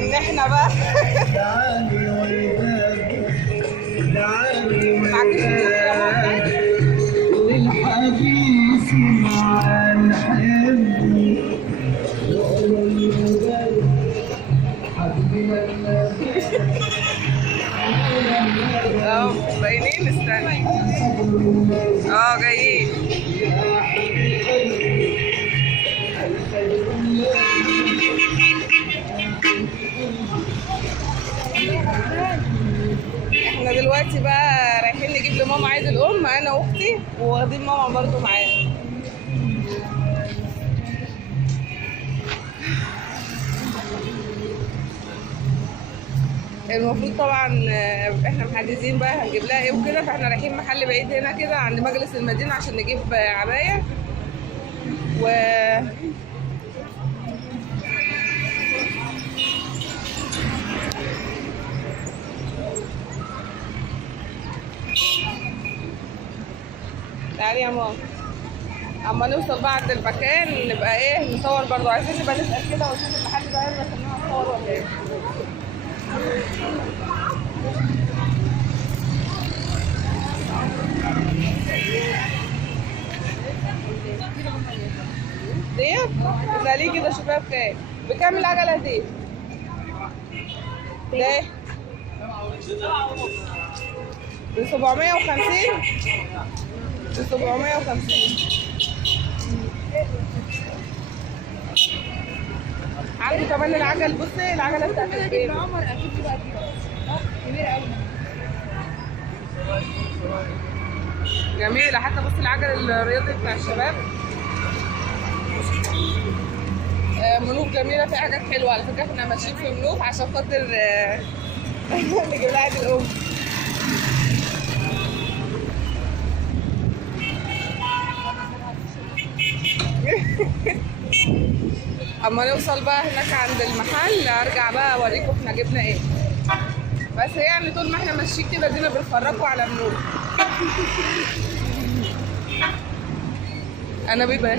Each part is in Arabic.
ان احنا بقى معكش فلوس يا ماما. الحديث مع الحب باينين، استنى. جايين. احنا دلوقتي بقى رايحين نجيب لماما عيد الام، انا واختي، واخدين ماما برضو معانا. المفروض طبعا احنا محددين بقى هنجيب لها ايه وكده، فاحنا رايحين محل بعيد هنا كده عند مجلس المدينه عشان نجيب عبايه و تعالي يا ماما. اما نوصل بقى عند المكان نبقى ايه نصور برضو، عايزين نبقى نسال كده ونشوف المحل ده يلا خلينا نصور ولا ايه. ديت اساليه كده شوفيها بكام. بكام العجله دي؟ ليه؟ ب 750. ب 750. عنده كمان العجل. بصي العجله بتاعت البيت عمر اكيد تبقى كبيره قوي جميله. حتى بصي العجل الرياضي بتاع الشباب. منوف جميله، في حاجات حلوه على فكره. احنا ماشيين في منوف عشان خاطر نجيب لها عيد الام. اما نوصل بقى هناك عند المحل ارجع بقى اوريكم احنا جبنا ايه. بس يعني طول ما احنا ماشيين كده دينا بنفرجكم على منوف. انا بيبان.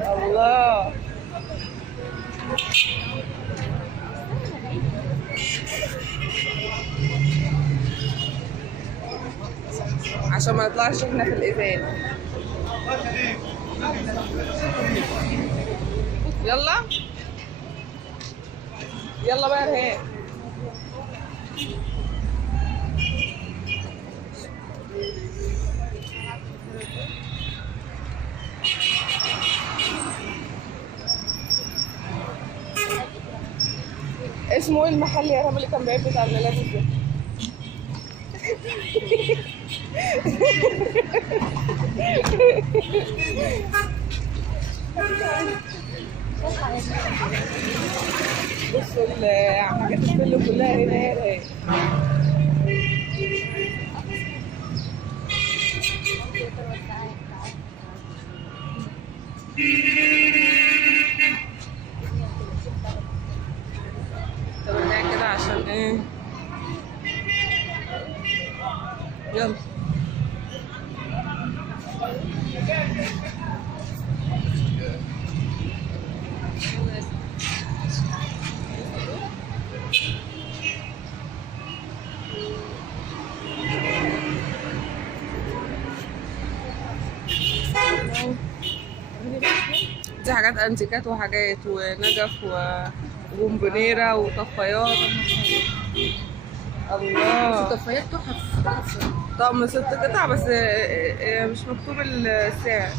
الله عشان ما نطلعش احنا في الاذان. يلا يلا بقى يا رهان. اسمه ايه المحل يا رهان اللي كان بعيد بتاع الملابس ده؟ بصوا حاجات الفل كلها هنا اهي. طب نعمل كده عشان ايه؟ يلا دي حاجات انتيكات وحاجات ونجف وبومبونيرة وطفايات. الله الطفايات تحفه. طقم 6 قطع بس مش مكتوب السعر.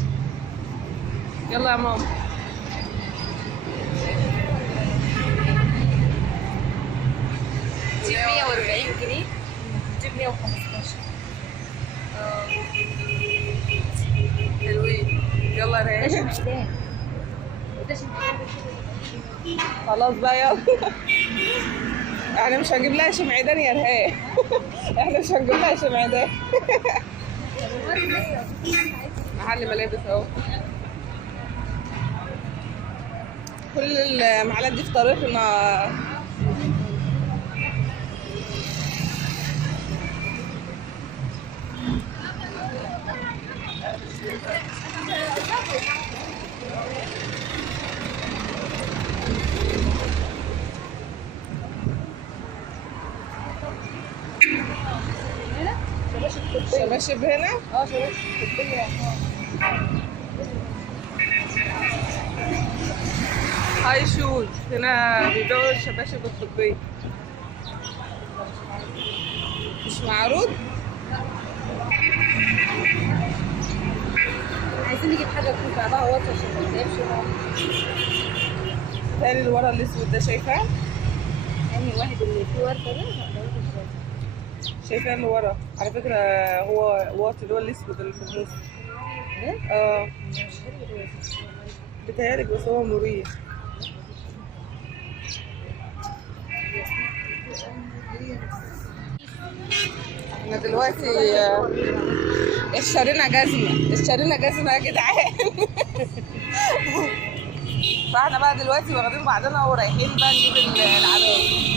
يلا يا ماما. دي 140 جنيه، دي 115. حلوين. يلا يا ده ريان. شمعدان. وده شمعدان. خلاص بقى يلا. احنا مش هنجيب لها شمعدان يا رهان. احنا مش هنجيب لها شمعدان. محل ملابس اهو. كل المحلات دي في طريقنا. شباشب هنا. اه شباب الدنيا. هاي شوز هنا بيبيعوا الشباشب الطبية. مش معروض؟ عايزين نجيب حاجه تكون بعضها واطيه عشان ما نتعبش بقى. تاني اللي ورا الاسود ده شايفاه؟ يعني واحد اللي فيه ورده ده لا ده واحد ازاي؟ شايفاه اللي ورا على فكرة، هو واطي اللي هو الاسود اللي في النص. ده اه مش حلو ده. بيتهيألك بس هو مريح. احنا دلوقتي اشترينا جزمة يا جدعان. فاحنا بقى دلوقتي واخدين بعضنا ورايحين بقى نجيب العباية.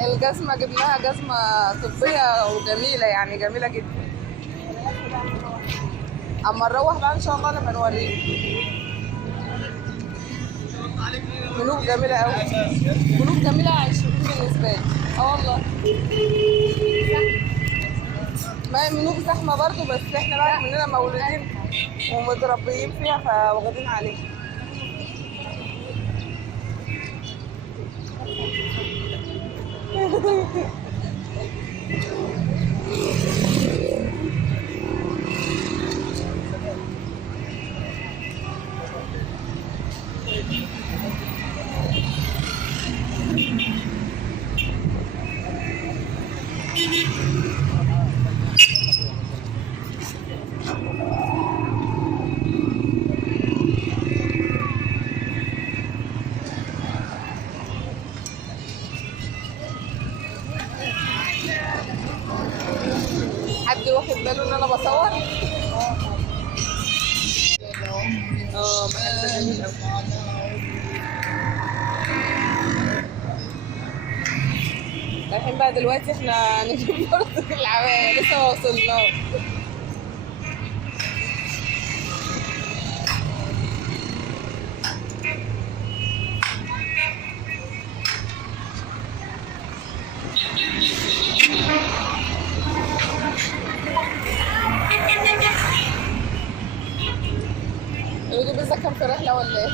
الجزمة جبناها جزمة طبية وجميلة، يعني جميلة جدا. اما نروح بقى ان شاء الله لما نوريك. ملوك جميلة قوي، ملوك جميلة 20 بالنسبة لي. اه والله ما هي ملوك زحمة برضو، بس احنا بقى مننا مولودين ومتربيين فيها فواخدين عليها. حد واخد باله ان انا بصور؟ محل جميل قوي. رايحين بقى دلوقتي احنا نجيب برضه العباية، لسه ما وصلناش. يقولوا بس كان في رحلة ولا ايه؟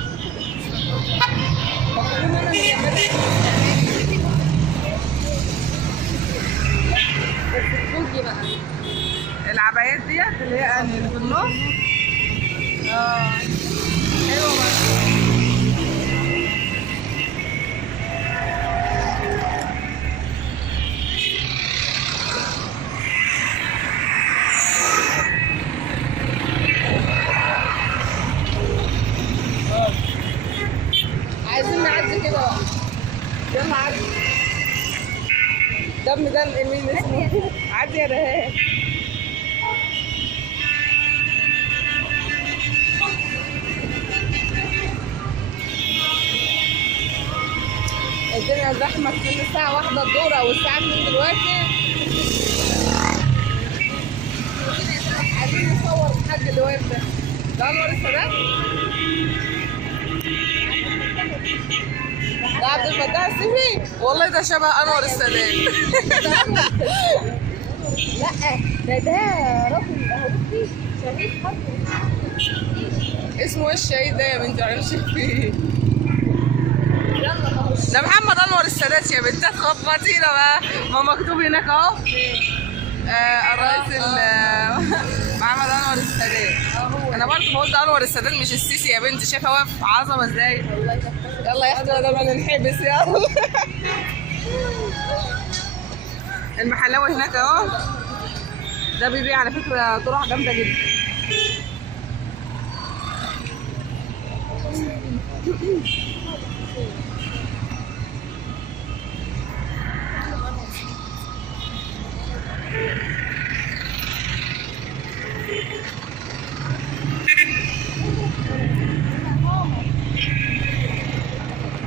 العبايات ديت اللي هي اللي في النص. حلوة برضه. عايزين نعدي كده بقى. يلا عدي. دم ده مين اسمه؟ عدي يا رهان. الدنيا زحمة من الساعة 1 الظهر أو الساعة 2 دلوقتي. عايزين نصور الحاج اللي واقف ده. ده أنور السادات؟ ده عبد الفتاح السيسي؟ والله ده شبه أنور السادات. لا ده راجل اهو بصي شهيد حرب. اسمه ايه الشهيد ده يا بنتي؟ معرفش فيه. ده محمد انور السادات يا بنت. تخبطينا بقى، ما مكتوب هناك اهو. الرئيس محمد انور السادات. انا برضه بقول ده انور السادات مش السيسي يا بنتي. شايفه واقف عظمه ازاي؟ يلا يا اختي بدل ما ننحبس يلا. المحلاوي هناك اهو. ده بيبيع على فكره طرح جامده جدا.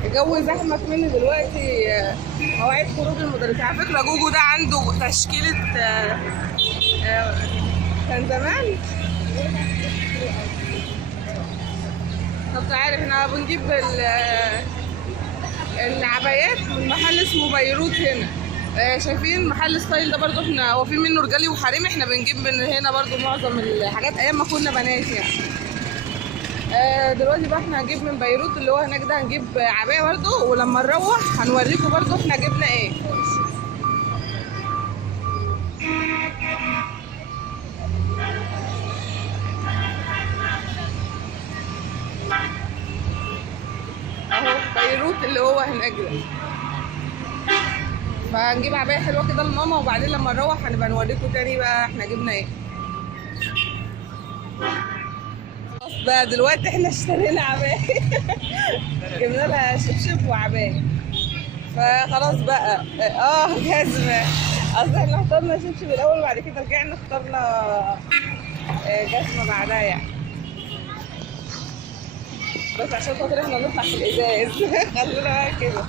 الجو زحمة مني دلوقتي. مواعيد خروج المدرسين. على فكرة جوجو ده عنده تشكيلة كان زمان. طب تعالى احنا بنجيب العبايات من محل اسمه بيروت هنا. شايفين محل ستايل ده برضو احنا هو في منه رجالي وحريمي، احنا بنجيب من هنا برضو معظم الحاجات ايام ما كنا بنات يعني. دلوقتي بقى احنا هنجيب من بيروت اللي هو هناك ده، هنجيب عباية برضو، ولما نروح هنوريكم برضو احنا جبنا ايه. اهو بيروت اللي هو هناك ده، فهنجيب عباية حلوة كده لماما، وبعدين لما نروح هنبقى نوريكم تاني بقى احنا جبنا ايه. بقى دلوقتي احنا اشترينا عباية جبنا لها شبشب وعباية، فخلاص بقى جزمة. اصل احنا اخترنا شبشب الاول وبعد كده رجعنا اخترنا جزمة بعدها يعني، بس عشان خاطر احنا نطلع في الازاز خلونا بقى كده.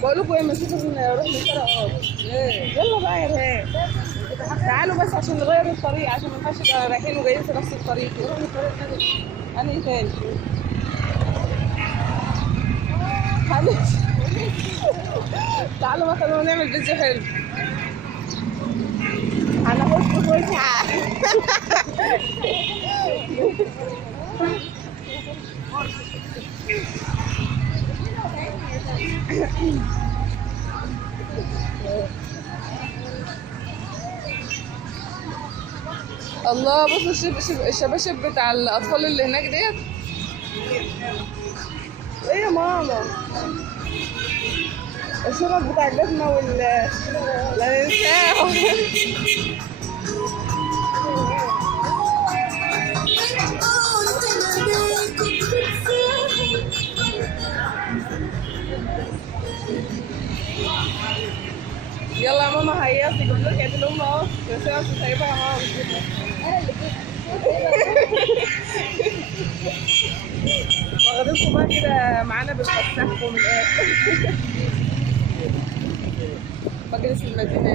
بقول لكم ايه، ما نشوف نروح للشارع يلا بقى يا رهان، تعالوا بس عشان نغير الطريق، عشان ما ينفعش نبقى رايحين وجايين في نفس الطريق. نروح للطريق تاني. انهي تاني؟ تعالوا بقى خلونا نعمل فيديو حلو. هناخد فسحة. الله بصوا الشباشب بتاع الاطفال اللي هناك ديت. ايه يا ماما؟ الشنط بتاع الجزمة لا ننساهم. يلا يا ماما هيا تجيب لك عيد الام اهو، بس انا مش سايبها يا ماما، مش جبنا. واخدينكم بقى كده معانا بنفسحكم من الاخر. مجلس المدينة،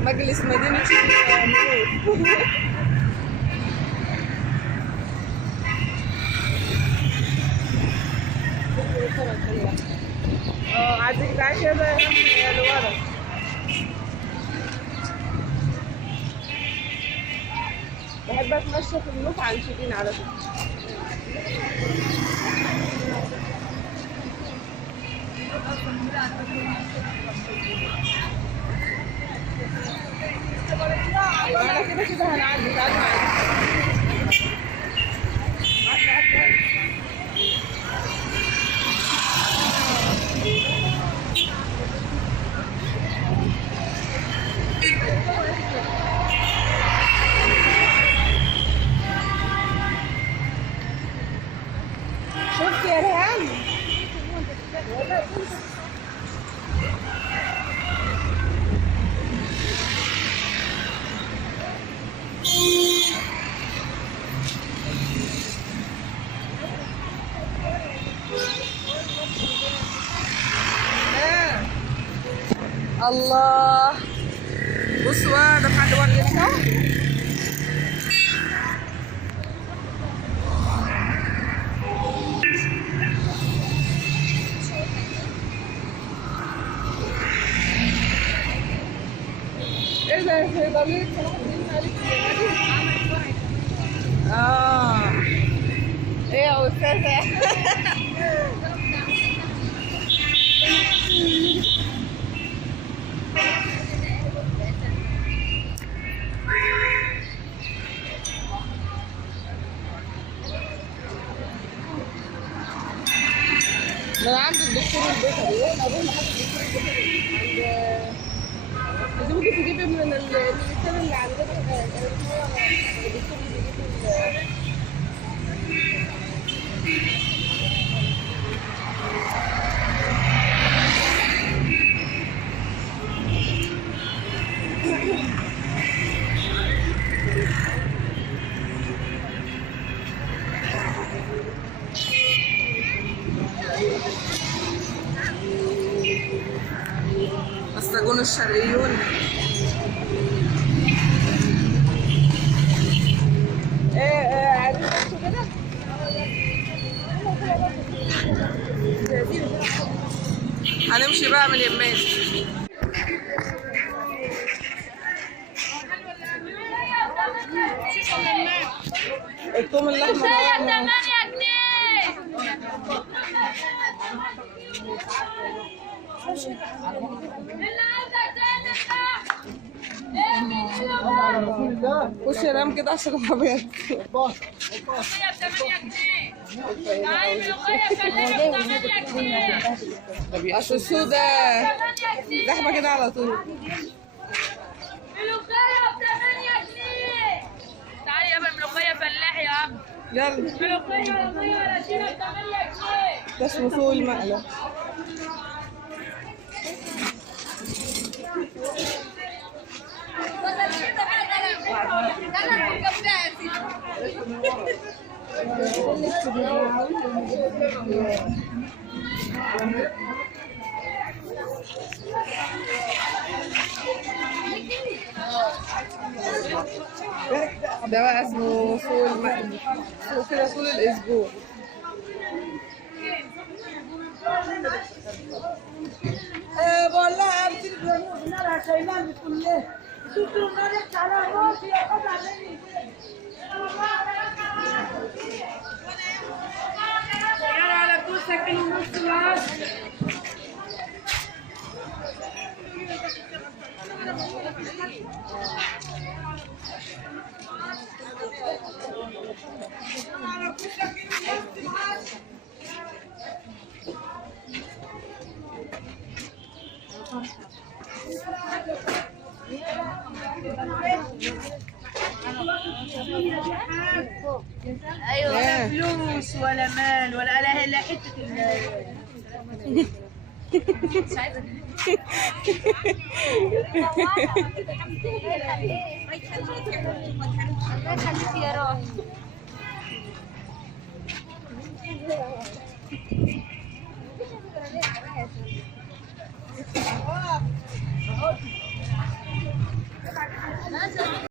مجلس مدينة ملوك. عايزك تعالي كده لورا. بحب اتمشى في النوف عن شيرين على فكرة. انا كده كده هنعدي، تعالي معايا. شفت يا ريهام؟ الله بصوا بقى، ده محل ورد هنا. ايه ده صيدلية صلاح الدين مالك ايه يا استاذة؟ من عند الدكتور البيطري، واحنا رحنا حد الدكتور البيطري عند، انت ممكن تجيبي من المكان اللي عندنا الدكتور اللي بيجيب مسجون الشرقيون. عايزين تمشوا كده؟ هنمشي بقى من اليمين. الثوم الاحمر خش نام كده عشان العربيات. اصل السوق ده زحمه كده على طول. ملوخية ب8 جنيه. تعالي يابا ملوخية فلاح يا عم. يلا ملوخية ولا شيلة ب8 جنيه. ده اسمه سوق المقلة. ده بقى اسمه سوق المقلة، سوق كده طول الاسبوع. بقول لها ابتدي بنور نارها شايلان بتقول ليه شفتوا النار يحكي على راسي يا قطع مني يلا على كوسه كيلو ونص معاك ايوه ولا فلوس ولا مال ولا الا حته مش عايزه الله يخليك يا روح.